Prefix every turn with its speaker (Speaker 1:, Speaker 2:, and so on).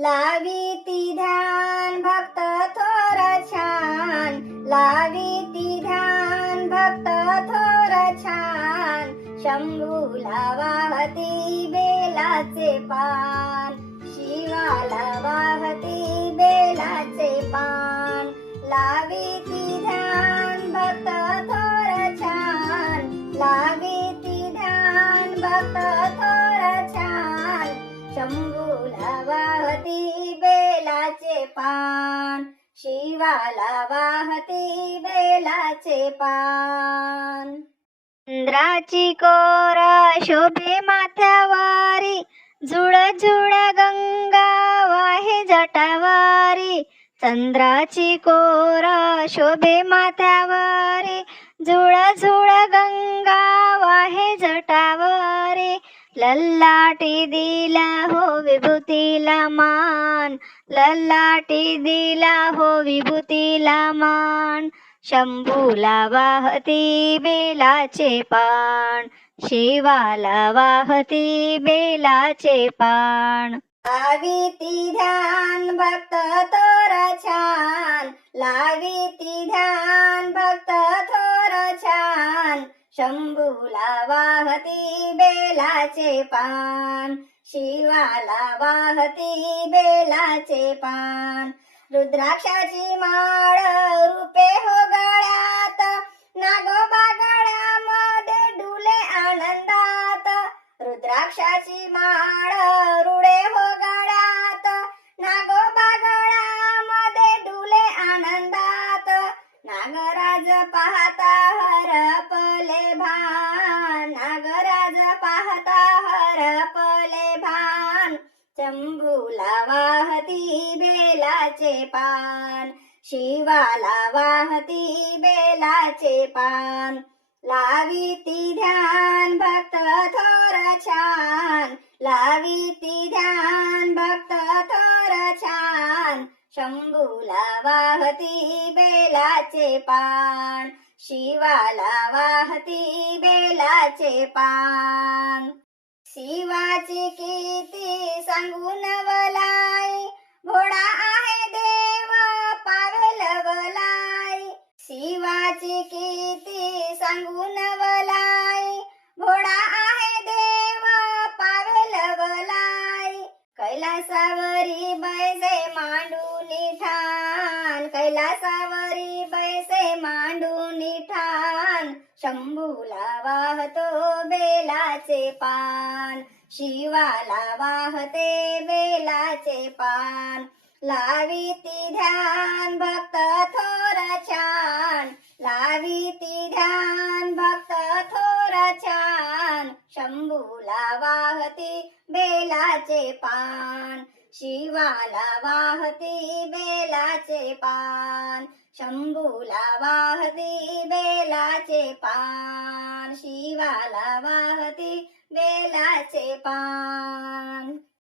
Speaker 1: लावी ती ध्यान भक्त थोर छान. लावी ती ध्यान भक्त थोर छान. शंभूला वाहती बेलाचे पान. शिवाला वाहती बेलाचे पान. शंभूला वाहती बेलाचे पान. शिवाला वाहती बेलाचे पान. चंद्राची कोरा शोभे माथ्यावारी. झुळ झुळ गंगा वाहे जटावारी. चंद्राची कोरा शोभे माथ्यावारी. झुळ झुळ गंगा वाहे जटा लल्लाटी दिला हो विभूतीला मान. लल्लाटी दिला हो विभूतीला मान. शंभूला वाहती बेलाचे पान. शिवाला वाहती बेलाचे पान. लाविती ध्यान भक्त थोर छान. लाविती ध्यान भक्त थोर छान. शंभूला वाहती बेलाचे पान शिवाला वाहती बेलाचे पान. रुद्राक्षाची माळ रूपे हो गळ्यात नागोबा गळ्यामध्ये डुले आनंदात. रुद्राक्षाची माळ रुडे हो गळ्यात. शंभूला वाहती बेलाचे पान शिवाला वाहती बेलाचे पान. लावी ती ध्यान भक्त थोर छान लावी ती ध्यान भक्त थोर छान. शंभूला वाहती बेलाचे पान शिवाला वाहती बेलाचे पान. शिवाची किती सांगून वलाई भोळा आहे देव पावेलवलाय शिवाची किती सांगून वलाई भोळा आहे देव पावेल वलाई कैलासावरी बैसे मांडून ठाण कैलासावरी शंभूला वाहतो बेलाचे पान. शिवाला वाहते बेलाचे पान. लावी ती ध्यान भक्त थोर छान. लावी ती ध्यान भक्त थोर छान. शंभूला वाहती बेलाचे पान. शिवाला वाहती बेलाचे पान. शंभूला वाहती बेलाचे पान शिवाला वाहती बेलाचे पान.